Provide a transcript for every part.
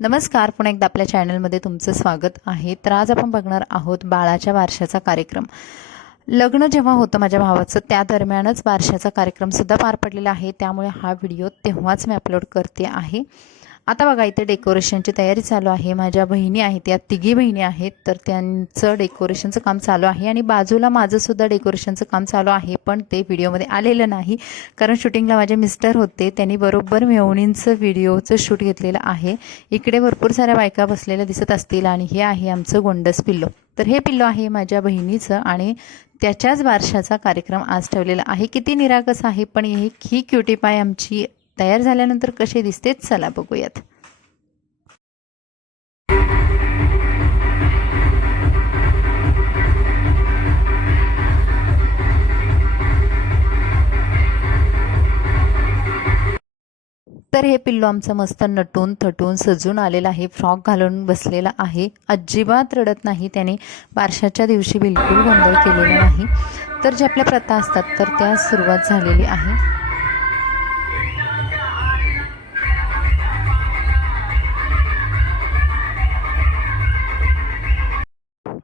नमस्कार, पुन्हा एकदा आपल्या चॅनलमध्ये तुमचं स्वागत आहे. तर आज आपण बघणार आहोत बाळाच्या बारशाचा कार्यक्रम. लग्न जेव्हा होतं माझ्या भावाचं त्या दरम्यानच बारशाचा कार्यक्रमसुद्धा पार पडलेला आहे. त्यामुळे हा व्हिडिओ तेव्हाच मी अपलोड करते आहे. आता बघा इथे डेकोरेशनची तयारी चालू आहे. माझ्या बहिणी आहेत, या तिघी बहिणी आहेत, तर त्यांचं डेकोरेशनचं काम चालू आहे आणि बाजूला माझंसुद्धा डेकोरेशनचं काम चालू आहे. पण ते व्हिडिओमध्ये आलेलं नाही कारण शूटिंगला माझे मिस्टर होते. त्यांनी बरोबर मेव्हणींचं व्हिडिओचं शूट घेतलेलं आहे. इकडे भरपूर साऱ्या बायका बसलेल्या दिसत असतील आणि हे आहे आमचं गोंडस पिल्लो. तर हे पिल्लो आहे माझ्या बहिणीचं आणि त्याच्याच बारशाचा कार्यक्रम आज ठेवलेला आहे. किती निरागस आहे, पण ही क्युटी पाय आमची तयार झाल्यानंतर कसे दिसतेच चला बघूयात. तर हे पिल्लू आमचं मस्त नटून थटून सजून आलेलं आहे. फ्रॉक घालून बसलेला आहे. अजिबात रडत नाही. त्याने बारशाच्या दिवशी बिलकुल गोंधळ केलेला नाही. तर ज्या आपल्या प्रथा असतात तर त्या सुरुवात झालेली आहे.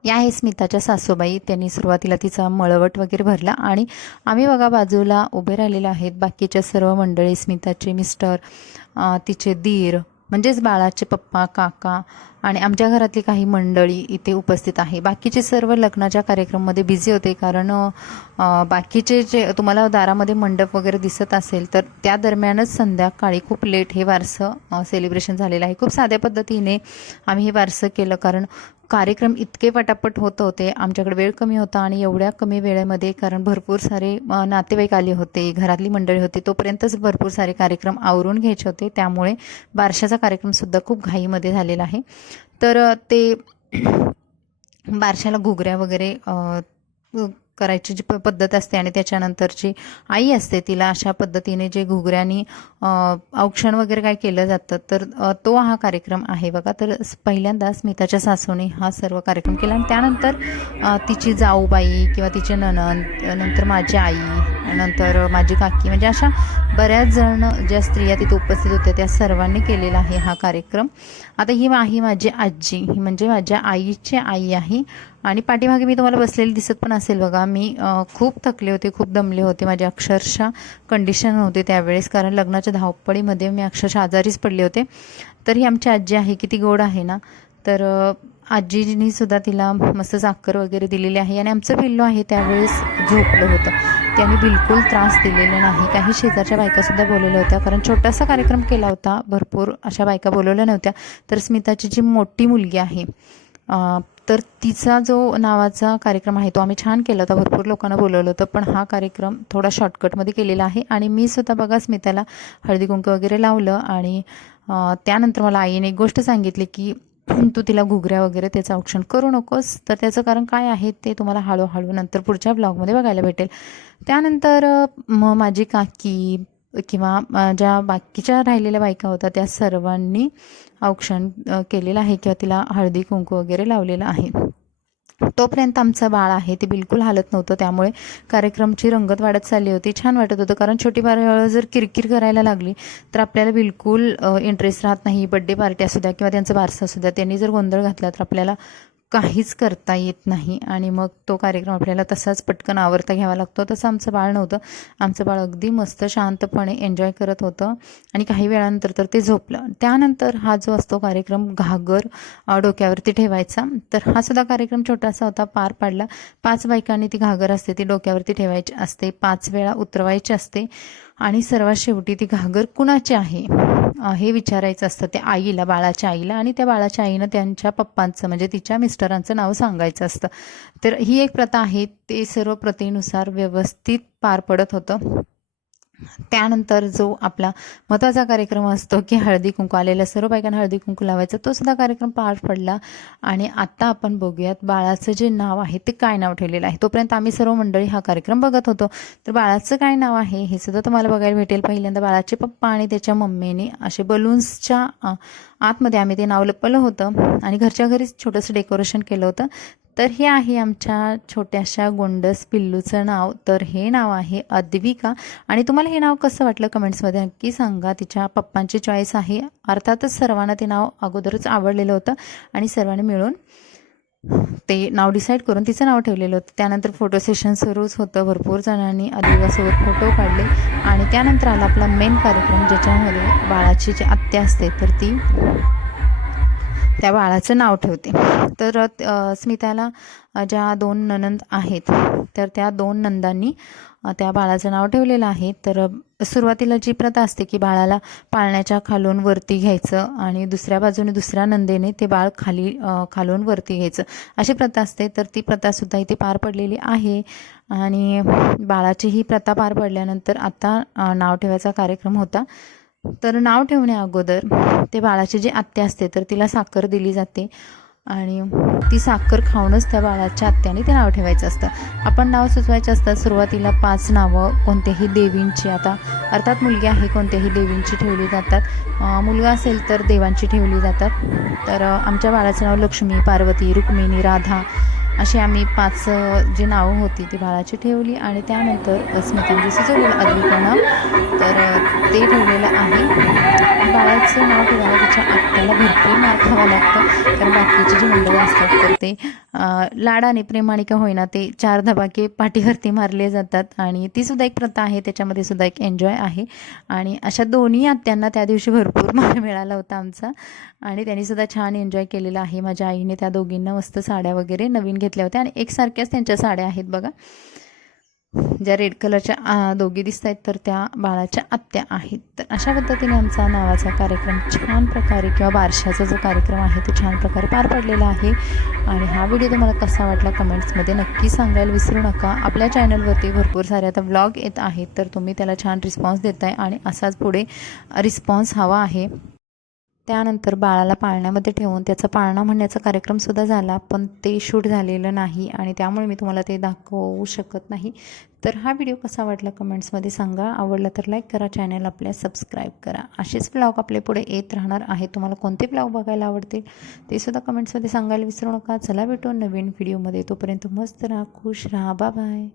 या आहे स्मिताच्या सासूबाई. त्यांनी सुरुवातीला तिचा मळवट वगैरे भरला आणि आम्ही बघा बाजूला उभे राहिलेले आहेत. बाकीच्या सर्व मंडळी, स्मिताचे मिस्टर, तिचे दीर म्हणजेच बाळाचे पप्पा, काका आणि आमच्या घरातली काही मंडळी इथे उपस्थित आहे. बाकीचे सर्व लग्नाच्या कार्यक्रममध्ये बिझी होते कारण बाकीचे जे तुम्हाला दारामध्ये मंडप वगैरे दिसत असेल तर त्या दरम्यानच संध्याकाळी खूप लेट हे वारसं सेलिब्रेशन झालेलं आहे. खूप साध्या पद्धतीने आम्ही हे वारसं केलं कारण कार्यक्रम इतके पटापट होत होते. आमच्याकडे वेळ कमी होता आणि एवढ्या कमी वेळेमध्ये कारण भरपूर सारे नातेवाईक आले होते, घरातली मंडळी होती, तोपर्यंतच भरपूर सारे कार्यक्रम आवरून घ्यायचे होते. त्यामुळे बारशाचा कार्यक्रमसुद्धा खूप घाईमध्ये झालेला आहे. तर ते बारशाला घुगऱ्या वगैरे करायची जी पद्धत असते आणि त्याच्यानंतरची आई असते तिला अशा पद्धतीने जे घुगऱ्यांनी औक्षण वगैरे काय केलं जातं तर तो हा कार्यक्रम आहे बघा. तर पहिल्यांदा स्मिताच्या सासूने हा सर्व कार्यक्रम केला आणि त्यानंतर तिची जाऊबाई किंवा तिचे नणंद, नंतर माझी आई, नंतर माझी काकी, म्हणजे अशा बऱ्याच जण ज्या स्त्रिया तिथे उपस्थित होत्या त्या सर्वांनी केलेला आहे हा कार्यक्रम. आता ही आहे माझी आजी, ही म्हणजे माझ्या आईची आई आहे आणि पाठीमागे मी तुम्हाला बसलेली दिसत पण असेल बघा. मी खूप थकले होते, खूप दमले होते, माझी अक्षरशः कंडिशन होते त्यावेळेस कारण लग्नाच्या धावपळीमध्ये मी अक्षरशः आजारीच पडले होते. तर ही आमची आजी आहे, किती गोड आहे ना. तर आजीनी सुद्धा तिला मस्त साखर वगैरे दिलेली आहे आणि आमचं पिल्लू आहे त्यावेळेस झोपलं होतं. त्याने बिलकुल त्रास दिलेला नाही. काही शेजारच्या बायकासुद्धा बोलवल्या होत्या कारण छोटासा कार्यक्रम केला होता, भरपूर अशा बायका बोलवल्या नव्हत्या. तर स्मिताची जी मोठी मुलगी आहे तर तिचा जो नावाचा कार्यक्रम आहे तो आम्ही छान केला होता, भरपूर लोकांना बोलवलं होतं. पण हा कार्यक्रम थोडा शॉर्टकटमध्ये केलेला आहे आणि मी सुद्धा बघा स्मिताला हळदी कुंकू वगैरे लावलं आणि त्यानंतर मला आईने एक गोष्ट सांगितली की तू तिला घुगऱ्या वगैरे त्याचं औक्षण करू नकोस. तर त्याचं कारण काय आहे ते तुम्हाला हळूहळू नंतर पुढच्या ब्लॉगमध्ये बघायला भेटेल. त्यानंतर माझी काकी किंवा ज्या बाकीच्या राहिलेल्या बायका होत्या त्या सर्वांनी औक्षण केलेलं आहे किंवा तिला हळदी कुंकू वगैरे लावलेलं आहे. तोपर्यंत आमचं बाळ आहे ते बिलकुल हालत नव्हतं. त्यामुळे कार्यक्रमची रंगत वाढत चालली होती. छान वाटत होतं कारण छोटी बाळ जर किरकिर करायला लागली तर आपल्याला बिलकुल इंटरेस्ट राहत नाही. बड्डे पार्टी असू द्या किंवा त्यांचं बारसं असू द्या, त्यांनी जर गोंधळ घातला तर आपल्याला काहीच करता येत नाही आणि मग तो कार्यक्रम आपल्याला तसाच पटकन आवरता घ्यावा लागतो. तसं आमचं बाळ नव्हतं. आमचं बाळ अगदी मस्त शांतपणे एन्जॉय करत होतं आणि काही वेळानंतर तर ते झोपलं. त्यानंतर हा जो असतो कार्यक्रम घागर डोक्यावरती ठेवायचा, तर हा सुद्धा कार्यक्रम छोटासा होता, पार पाडला. 5 बायकांनी ती घागर असते ती डोक्यावरती ठेवायची असते, 5 वेळा उतरवायची असते आणि सर्वात शेवटी ती घागर कुणाची आहे हे विचारायचं असतं त्या आईला, बाळाच्या आईला. आणि त्या बाळाच्या आईनं त्यांच्या पप्पांचं म्हणजे तिच्या मिस्टरांचं नाव सांगायचं असतं. तर ही एक प्रथा आहे. ते सर्व प्रथेनुसार व्यवस्थित पार पडत होतं. त्यानंतर जो आपला महत्त्वाचा कार्यक्रम असतो की हळदी कुंकू, आलेल्या सर्व बायकांना हळदी कुंकू लावायचा, तो सुद्धा कार्यक्रम पार पडला. आणि आता आपण बघूयात बाळाचं जे नाव आहे ते काय नाव ठेवलेलं आहे. तोपर्यंत आम्ही सर्व मंडळी हा कार्यक्रम बघत होतो. तर बाळाचं काय नाव आहे हे सुद्धा तुम्हाला बघायला भेटेल. पहिल्यांदा बाळाचे पप्पा आणि त्याच्या मम्मीने असे बलून्सच्या आतमध्ये आम्ही ते नाव लपवलं होतं आणि घरच्या घरीच छोटंसं डेकोरेशन केलं होतं. तर हे आहे आमच्या छोट्याशा गोंडस पिल्लूचं नाव. तर हे नाव आहे अद्विका आणि तुम्हाला हे नाव कसं वाटलं कमेंट्समध्ये नक्की सांगा. तिच्या पप्पांची चॉईस आहे. अर्थातच सर्वांना ते नाव अगोदरच आवडलेलं होतं आणि सर्वांनी मिळून ते नाव डिसाईड करून तिचं नाव ठेवलेलं होतं. त्यानंतर फोटो सेशन सुरूच होतं. भरपूर जणांनी अद्विकासोबत फोटो काढले आणि त्यानंतर आला आपला मेन कार्यक्रम, ज्याच्यामध्ये बाळाची जी आत्या असते तर ती त्या बाळाचं नाव ठेवते. तर स्मिताला ज्या 2 नणंद आहेत तर त्या 2 नंदांनी त्या बाळाचं नाव ठेवलेलं आहे. तर सुरुवातीला जी प्रथा असते की बाळाला पाळण्याच्या खालून वरती घ्यायचं आणि दुसऱ्या बाजूने दुसऱ्या नंदेने ते बाळ खालून वरती घ्यायचं, अशी प्रथा असते. तर ती प्रथासुद्धा इथे पार पडलेली आहे आणि बाळाची ही प्रथा पार पडल्यानंतर आता नाव ठेवायचा कार्यक्रम होता. तर नाव ठेवण्या अगोदर ते बाळाची जी आत्या असते तर तिला साखर दिली जाते आणि ती साखर खाऊनच त्या बाळाच्या आत्याने ते नाव ठेवायचं असतं. आपण नाव सुचवायचे असतात. सुरुवातीला 5 नावं कोणत्याही देवींची, आता अर्थात मुलगी आहे कोणत्याही देवींची ठेवली जातात, मुलगा असेल तर देवांची ठेवली जातात. तर आमच्या बाळाचं नाव लक्ष्मी, पार्वती, रुक्मिणी, राधा अशी आम्ही 5 जी नावं होती ती बाळाची ठेवली आणि त्यानंतर स्मितांनी सुचवलेलं अद्विकानं तर ते ठेवलेलं आहे. बाळाचं नाव ठेवायला तिच्या आत्याला भरपूर मार खावा लागतं, कारण बाकीचे जे मंडळी असतात तर ते लाडाने प्रेमाने का होईना ते 4 धबाके पाठीवरती मारले जातात आणि ती सुद्धा एक प्रथा आहे, त्याच्यामध्ये सुद्धा एक एन्जॉय आहे. आणि अशा दोन्ही आत्यांना त्या दिवशी भरपूर मार मिळाला होता आमचा आणि त्यांनी सुद्धा छान एन्जॉय केलेला आहे. माझ्या आईने त्या दोघींना मस्त साड्या वगैरे नवीन घेतल्या होत्या आणि एकसारख्याच त्यांच्या साड्या आहेत बघा. ज्या रेड कलरच्या दोघी दिसत आहेत तर त्या बाळाच्या आत्या आहेत. तर अशा पद्धतीने आमचा नावाचा कार्यक्रम छान प्रकारे किंवा बारशाचा जो कार्यक्रम आहे तो छान प्रकारे पार पडलेला आहे. आणि हा व्हिडिओ तुम्हाला कसा वाटला कमेंट्समध्ये नक्की सांगायला विसरू नका. आपल्या चॅनलवरती भरपूर सारे आता व्लॉग येत आहेत तर तुम्ही त्याला छान रिस्पॉन्स देताय आणि असाच पुढे रिस्पॉन्स हवा आहे. त्यानंतर बाळाला पाळण्यामध्ये ठेवून त्याचा पाळणा म्हणण्याचा कार्यक्रमसुद्धा झाला, पण ते शूट झालेलं नाही आणि त्यामुळे मी तुम्हाला ते दाखवू शकत नाही. तर हा व्हिडिओ कसा वाटला कमेंट्समध्ये सांगा. आवडला तर लाईक करा, चॅनल आपल्या सबस्क्राईब करा. असेच ब्लॉग आपले पुढे येत राहणार आहेत. तुम्हाला कोणते ब्लॉग बघायला आवडतील ते सुद्धा कमेंट्समध्ये सांगायला विसरू नका. चला भेटू नवीन व्हिडिओमध्ये. तोपर्यंत मस्त राहा, खुश राहा. Bye bye.